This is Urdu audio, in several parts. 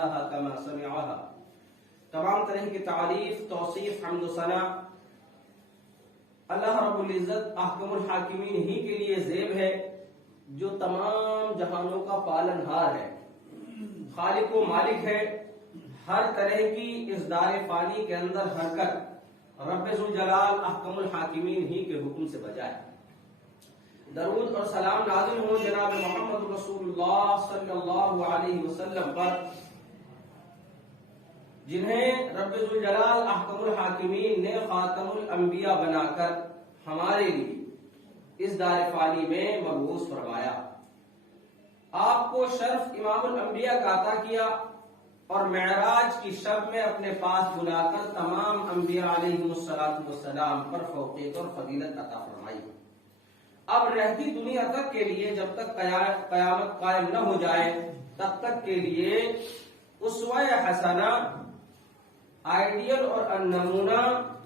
الہ کما سمعھا. تمام طرح کی تعریف، توصیف، حمد و ثنا اللہ رب العزت احکم الحاکمین ہی کے لیے زیب ہے، جو تمام جہانوں کا پالنہار ہے، خالق و مالک ہے. ہر طرح کی اس دار فانی کے اندر حرکت رب ذوالجلال احکم الحاکمین ہی کے حکم سے بجائے. درود اور سلام نازل ہو جناب محمد رسول اللہ صلی اللہ علیہ وسلم پر، جنہیں رب ذوالجلال احکم الحاکمین نے خاتم الانبیاء بنا کر ہمارے لیے اس دار فانی میں مبعوث فرمایا. آپ کو شرف امام الانبیاء کا عطا کیا اور معراج کی شب میں اپنے پاس بلا کر تمام انبیاء علیہم السلام پر فوقیت اور فضیلت عطا فرمائی. اب رہتی دنیا تک کے لیے، جب تک قیامت قائم نہ ہو جائے تب تک کے لیے اسوہ حسنہ، آئیڈیل اور نمونہ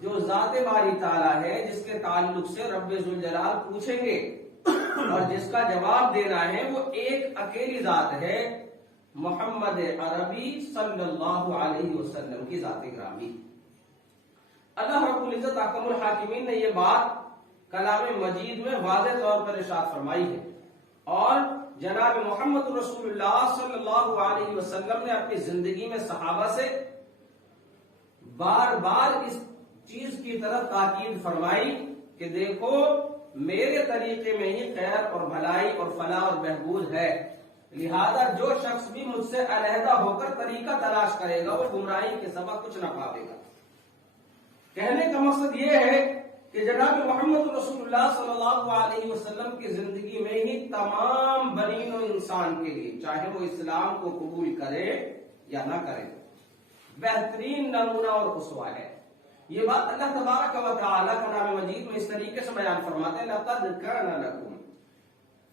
جو ذات باری تعالیٰ ہے، جس کے تعلق سے رب ذوالجلال پوچھیں گے اور جس کا جواب دینا ہے، وہ ایک اکیلی ذات ہے، محمد عربی صلی اللہ علیہ وسلم کی ذات گرامی. اللہ رب العزت احکم الحاکمین نے یہ بات کلام مجید میں واضح طور پر ارشاد فرمائی ہے، اور جناب محمد رسول اللہ صلی اللہ علیہ وسلم نے اپنی زندگی میں صحابہ سے بار بار اس چیز کی طرف تاکید فرمائی کہ دیکھو میرے طریقے میں ہی خیر اور بھلائی اور فلاح اور بہبود ہے، لہذا جو شخص بھی مجھ سے علیحدہ ہو کر طریقہ تلاش کرے گا وہ گمراہی کے سبب کچھ نہ پاوے گا. کہنے کا مقصد یہ ہے کہ جناب محمد رسول اللہ صلی اللہ علیہ وسلم کی زندگی میں ہی تمام بنی و انسان کے لیے، چاہے وہ اسلام کو قبول کرے یا نہ کرے، بہترین نمونہ اور اسوہ ہے. یہ بات اللہ تبارک و تعالی کلام مجید میں اس طریقے سے بیان فرماتے ہیں، لقد کان لکم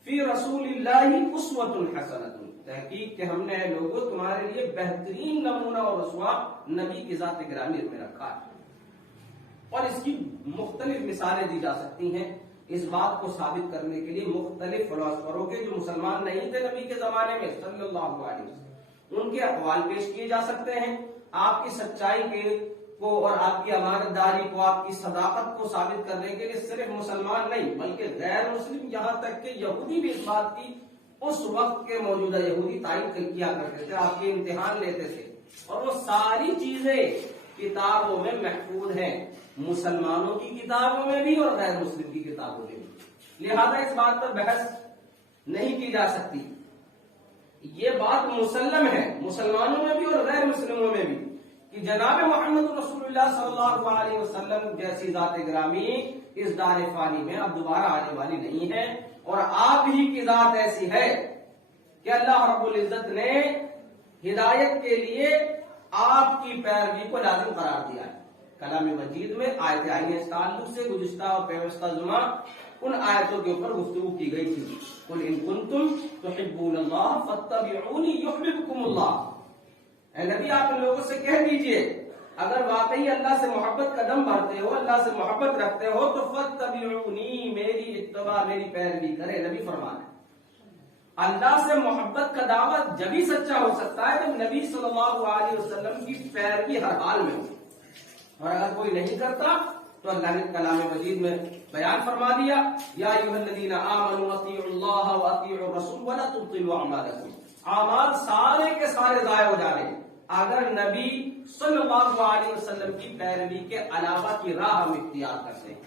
فی رسول اللہ اسوۃ حسنۃ، تحقیق کہ ہم نے لوگوں تمہارے لیے بہترین نمونہ اور اسوہ نبی کی ذات گرامی میں رکھا ہے. اور اس کی مختلف مثالیں دی جا سکتی ہیں اس بات کو ثابت کرنے کے لیے. مختلف فلاسفروں کے جو مسلمان نہیں تھے نبی کے زمانے میں صلی اللہ علیہ وسلم، ان کے اقوال پیش کیے جا سکتے ہیں. آپ کی سچائی کو اور آپ کی امانت داری کو، آپ کی صداقت کو ثابت کرنے کے لیے صرف مسلمان نہیں بلکہ غیر مسلم، یہاں تک کہ یہودی بھی اس بات کی اس وقت کے موجودہ یہودی تائید کیا کرتے تھے، آپ کے امتحان لیتے تھے، اور وہ ساری چیزیں کتابوں میں محفوظ ہیں، مسلمانوں کی کتابوں میں بھی اور غیر مسلم کی کتابوں میں بھی. لہذا اس بات پر بحث نہیں کی جا سکتی. یہ بات مسلم ہے مسلمانوں میں بھی اور غیر مسلموں میں بھی کہ جناب محمد رسول اللہ صلی اللہ علیہ وسلم جیسی ذات گرامی اس دار فانی میں اب دوبارہ آنے والی نہیں ہے، اور آپ ہی کی ذات ایسی ہے کہ اللہ رب العزت نے ہدایت کے لیے آپ کی پیروی کو لازم قرار دیا ہے. کلام مجید میں آیتیں آئی ہیں اس تعلق سے. گزشتہ اور پیوستہ جمعہ ان آیتوں کے اوپر گفتگو کی گئی تھی. قل ان کنتم تحبون اللہ فاتبعونی یحببکم اللہ. اے نبی آپ ان لوگوں سے کہہ دیجئے اگر واقعی اللہ سے محبت قدم بھرتے ہو، اللہ سے محبت رکھتے ہو تو فاتبعونی، میری اتباع میری پیروی کرے. نبی فرمانا ہے اللہ سے محبت کا دعوت جبھی سچا ہو سکتا ہے جب نبی صلی اللہ علیہ وسلم کی پیروی ہر حال میں ہو، اور اگر کوئی نہیں کرتا تو اللہ نے کلام مجید میں بیان فرما دیا یا ایھا الذین آمنوا اطیعوا اللہ واطیعوا الرسول ولا تبطلوا اعمالکم. اعمال سارے کے سارے ضائع ہو جائیں اگر نبی صلی اللہ علیہ وسلم کی پیروی کے علاوہ کی راہ ہم اختیار کرتے ہیں.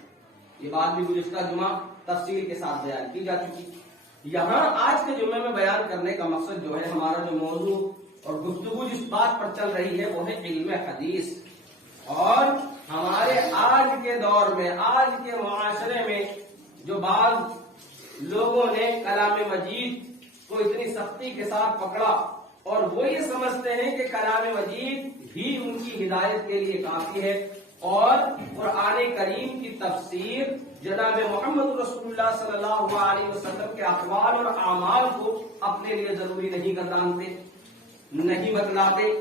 یہ بات بھی گزشتہ جمعہ تفصیل کے ساتھ بیان کی جا چکی. یہاں آج کے جمعے میں بیان کرنے کا مقصد جو ہے، ہمارا جو موضوع اور گفتگو جس بات پر چل رہی ہے وہ ہے علم حدیث. اور ہمارے آج کے دور میں، آج کے معاشرے میں جو بعض لوگوں نے کلام مجید کو اتنی سختی کے ساتھ پکڑا اور وہ یہ سمجھتے ہیں کہ کلام مجید ہی ان کی ہدایت کے لیے کافی ہے، اور قرآن کریم کی تفسیر جناب محمد رسول اللہ صلی اللہ علیہ وسلم کے اقوال اور اعمال کو اپنے لیے ضروری نہیں گردانتے، نہیں بتلاتے.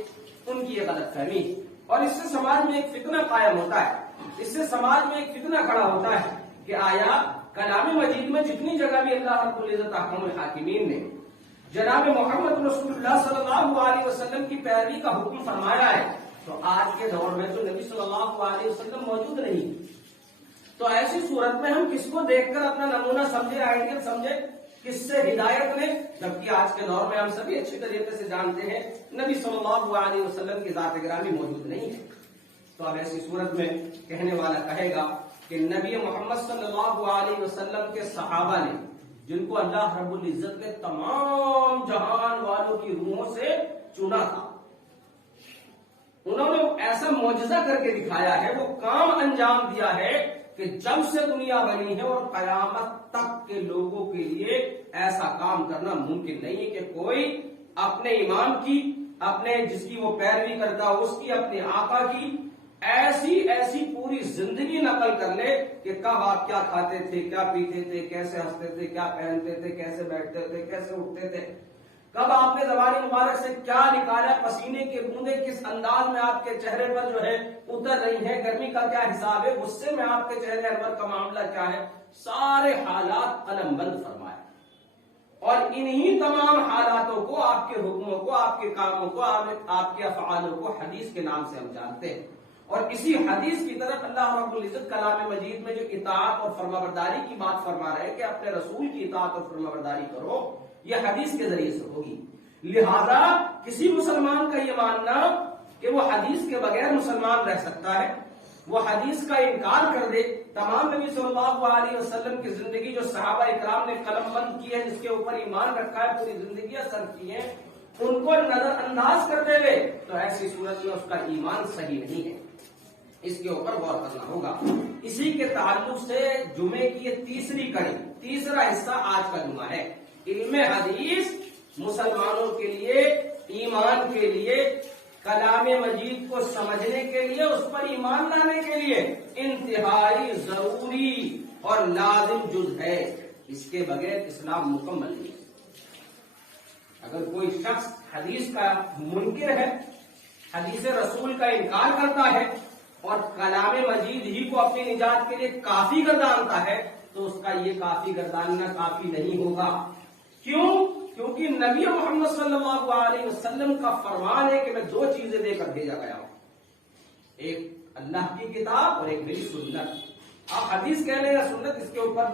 ان کی یہ غلط فہمی، اور اس سے سماج میں ایک فتنہ قائم ہوتا ہے، اس سے سماج میں ایک فتنہ کھڑا ہوتا ہے کہ آیا کلام مجید میں جتنی جگہ بھی اللہ رب العزت احکم الحاکمین نے جناب محمد رسول اللہ صلی اللہ علیہ وسلم کی پیروی کا حکم فرمایا ہے، تو آج کے دور میں تو نبی صلی اللہ علیہ وسلم موجود نہیں، تو ایسی صورت میں ہم کس کو دیکھ کر اپنا نمونہ سمجھے، آئیڈیل سمجھے، کس سے ہدایت لیں، جبکہ آج کے دور میں ہم سبھی اچھی طریقے سے جانتے ہیں نبی صلی اللہ علیہ وسلم کی ذات گرامی موجود نہیں ہے۔ تو اب ایسی صورت میں کہنے والا کہے گا کہ نبی محمد صلی اللہ علیہ وسلم کے صحابہ نے، جن کو اللہ رب العزت نے تمام جہان والوں کی روحوں سے چنا تھا، انہوں نے ایسا معجزہ کر کے دکھایا ہے، وہ کام انجام دیا ہے کہ جب سے دنیا بنی ہے اور قیامت تک کے لوگوں کے لیے ایسا کام کرنا ممکن نہیں ہے کہ کوئی اپنے امام کی، اپنے جس کی وہ پیروی کرتا ہو اس کی، اپنے آقا کی ایسی پوری زندگی نقل کر لے کہ کب آپ کیا کھاتے تھے، کیا پیتے تھے، کیسے ہنستے تھے، کیا پہنتے تھے، کیسے بیٹھتے تھے، کیسے اٹھتے تھے، کب آپ نے زبان مبارک سے کیا نکالا، پسینے کے بوندے کس انداز میں آپ کے چہرے پر جو ہے اتر رہی ہے، گرمی کا کیا حساب ہے، غصے میں آپ کے چہرے انور کا معاملہ کیا ہے، سارے حالات قلم بند فرمائے، اور انہی تمام حالاتوں کو، آپ کے حکموں کو، آپ کے کاموں کو، آپ کے افعالوں کو حدیث کے نام سے ہم جانتے ہیں، اور اسی حدیث کی طرف اللہ رب العزت کلام مجید میں جو اطاعت اور فرمانبرداری کی بات فرما رہے ہیں کہ اپنے رسول کی اطاعت اور فرمانبرداری کرو، یہ حدیث کے ذریعے سے ہوگی۔ لہذا کسی مسلمان کا یہ ماننا کہ وہ حدیث کے بغیر مسلمان رہ سکتا ہے، وہ حدیث کا انکار کر دے، تمام نبی صلی اللہ علیہ وسلم کی زندگی جو صحابہ اکرام نے قلم بند کی ہے، جس کے اوپر ایمان رکھا ہے، پوری زندگیاں صرف کی ہیں، ان کو نظر انداز کر دے گے تو ایسی صورت میں اس کا ایمان صحیح نہیں ہے، اس کے اوپر غور کرنا ہوگا۔ اسی کے تعلق سے جمعے کی یہ تیسری کڑی، تیسرا حصہ آج کا جمعہ ہے، علم حدیث مسلمانوں کے لیے، ایمان کے لیے، کلام مجید کو سمجھنے کے لیے، اس پر ایمان لانے کے لیے انتہائی ضروری اور لازم جز ہے، اس کے بغیر اسلام مکمل نہیں ہے۔ اگر کوئی شخص حدیث کا منکر ہے، حدیث رسول کا انکار کرتا ہے اور کلام مجید ہی کو اپنی نجات کے لیے کافی گردانتا ہے، تو اس کا یہ کافی گرداننا کافی نہیں ہوگا۔ کیوں؟ کیونکہ نبی محمد صلی اللہ علیہ وسلم کا فرمان ہے کہ میں دو چیزیں دے کر بھیجا گیا ہوں، ایک اللہ کی کتاب اور ایک میری سنت۔ آپ حدیث کہہ لیں یا سنت، اس کے اوپر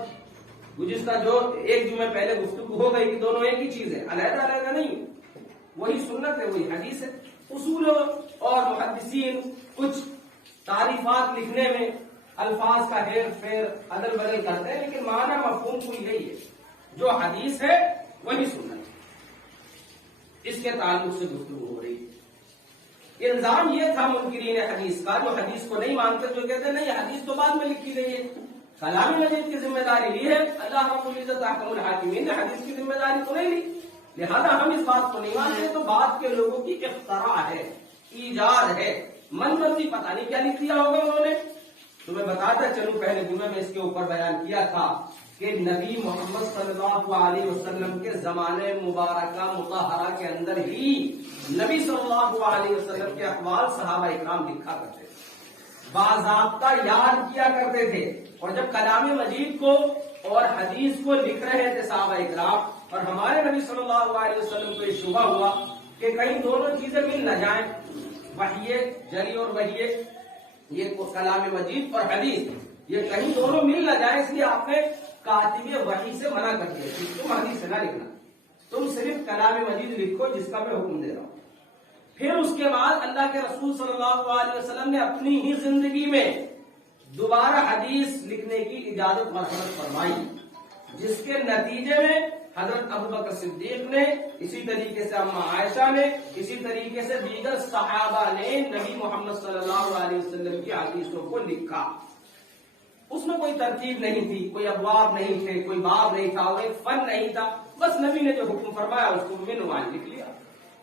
گزشتہ جو ایک جمعے پہلے گفتگو ہو گئی کہ دونوں ایک ہی چیز ہے، علیحدہ علیحدہ نہیں، وہی سنت ہے، وہی حدیث ہے۔ اصول اور محدثین کچھ تعریفات لکھنے میں الفاظ کا ہیر پھیر ادل بدل کرتے ہیں، لیکن معنی مفہوم کوئی یہی ہے، جو حدیث ہے وہی سنت ہے۔ اس کے تعلق سے گفتگو ہو رہی ہے۔ الزام یہ تھا منکرین حدیث کا، جو حدیث کو نہیں مانتے، جو کہتے ہیں نہیں حدیث تو بعد میں لکھی گئی ہے، کلام مجید کی ذمہ داری لی ہے اللہ رب العزت احکم الحاکمین نے، حدیث کی ذمہ داری تو نہیں لی، لہذا ہم اس بات کو نہیں مانتے، تو بعد کے لوگوں کی اختراع ہے، ایجاد ہے، من مرضی پتہ نہیں کیا لکھ دیا ہوگا انہوں نے۔ تو میں بتاتا چلوں، پہلے جمعے میں اس کے اوپر بیان کیا تھا کہ نبی محمد صلی اللہ علیہ وسلم کے زمانے مبارکہ مطہرہ کے اندر ہی نبی صلی اللہ علیہ وسلم کے اقوال صحابہ اکرام لکھا کرتے تھے، باضابطہ یاد کیا کرتے تھے، اور جب کلام مجید کو اور حدیث کو لکھ رہے تھے صحابہ اکرام، اور ہمارے نبی صلی اللہ علیہ وسلم کو یہ شبہ ہوا کہ کہیں دونوں چیزیں مل نہ جائیں، وحی جلی اور وحی یہ کلام مجید اور حدیث، یہ کہیں دونوں مل نہ جائیں، اس لیے آپ نے کاتب وحی سے منع کر دیا کہ تم حدیث سے نہ لکھنا، تم صرف کلام مجید لکھو جس کا میں حکم دے رہا ہوں۔ پھر اس کے بعد اللہ کے رسول صلی اللہ علیہ وسلم نے اپنی ہی زندگی میں دوبارہ حدیث لکھنے کی اجازت مرحمت فرمائی، جس کے نتیجے میں حضرت ابوبکر صدیق نے، اسی طریقے سے اما عائشہ نے، اسی طریقے سے دیگر صحابہ نے نبی محمد صلی اللہ علیہ وسلم کی حدیثوں کو لکھا۔ اس میں کوئی ترتیب نہیں تھی، کوئی ابواب نہیں تھے، کوئی باب نہیں تھا، وہ ایک فن نہیں تھا، بس نبی نے جو حکم فرمایا اس کو عنوان لکھ لیا،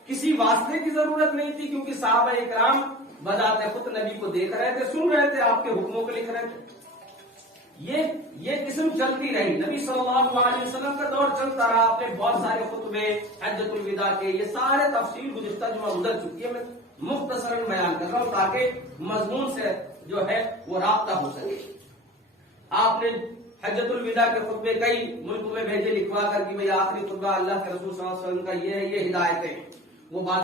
کسی واسطے کی ضرورت نہیں تھی، کیونکہ صحابہ اکرام بذات خود نبی کو دیکھ رہے تھے، سن رہے تھے، آپ کے حکموں کو لکھ رہے تھے۔ یہ قسم چلتی رہی، نبی صلی اللہ علیہ وسلم کا دور چلتا رہا، آپ نے بہت سارے خطبے حجۃ الوداع کے، یہ سارے تفصیل گزشتہ جمعہ گزر چکی ہے، میں مختصراً بیان کر رہا ہوں تاکہ مضمون سے جو ہے وہ رابطہ ہو سکے۔ آپ نے حجۃ الوداع کے خطبے کئی ملک میں بھیجے لکھوا کر کہ بھئی آخری خطبہ اللہ کے رسول صلی اللہ علیہ وسلم کا یہ ہے، یہ ہدایتیں وہ بات